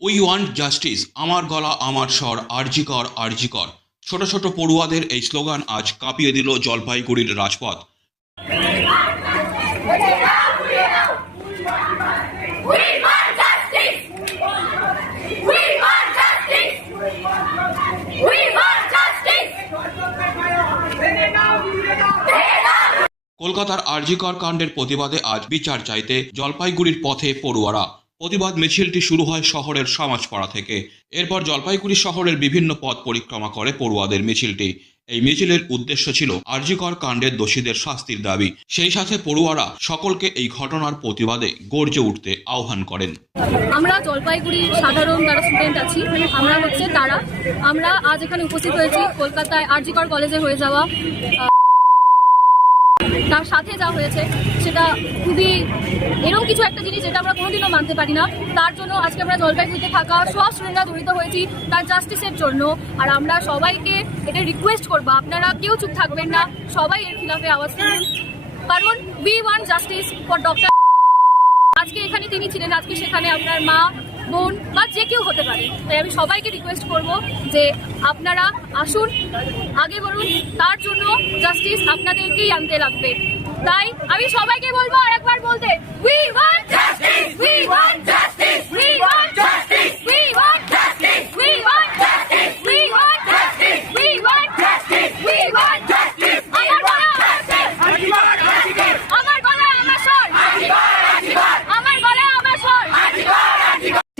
We want justice আমার গলা, আমার স্বর আরজিকর আরজিকর ছোট ছোট পড়ুয়াদের এই স্লোগান আজ কাঁপিয়ে দিল জলপাইগুড়ির রাজপথ! কলকাতার আরজিকর কাণ্ডের প্রতিবাদে আজ বিচার চাইতে জলপাইগুড়ির পথে পড়ুয়ারা। প্রতিবাদ মিছিলটি শুরু হয় শহরের সমাজপাড়া থেকে। এরপর জলপাইগুড়ি শহরের বিভিন্ন পথ পরিক্রমা করে পড়ুয়াদের মিছিলটি। এই মিছিলের উদ্দেশ্য ছিল আরজিকর কাণ্ডের দোষীদের শাস্তির দাবি। সেই সাথে পড়ুয়ারা সকলকে এই ঘটনার প্রতিবাদে গর্জে উঠতে আহ্বান করেন। আমরা জলপাইগুড়ির সাধারণ যারা স্টুডেন্ট আছি আমরা হচ্ছে তারা। আমরা আজ এখানে উপস্থিত হয়েছি কলকাতায় আরজিকর কলেজে হয়ে যাওয়া তার সাথে যা হয়েছে, সেটা খুবই এরকম কিছু একটা জিনিস যেটা আমরা কোনোদিনও মানতে পারি না। তার জন্য আজকে আমরা জলপাইগুড়িতে থাকা সব স্টুডেন্টরা জড়িত হয়েছি তার জাস্টিসের জন্য। আর আমরা সবাইকে এটা রিকোয়েস্ট করব, আপনারা কেউ চুপ থাকবেন না, সবাই এর খিলাফে আওয়াজ তুলুন। কারণ we want justice for doctor আজকে এখানে তিনি ছিলেন, আজকে সেখানে আপনার মা বোন বা যে কেউ হতে পারে। তাই আমি সবাইকে রিকোয়েস্ট করব যে আপনারা আসুন, আগে বলুন, তার জন্য জাস্টিস আপনাদেরকেই আনতে লাগবে। তাই আমি সবাইকে বলব আর একবার বলতে we want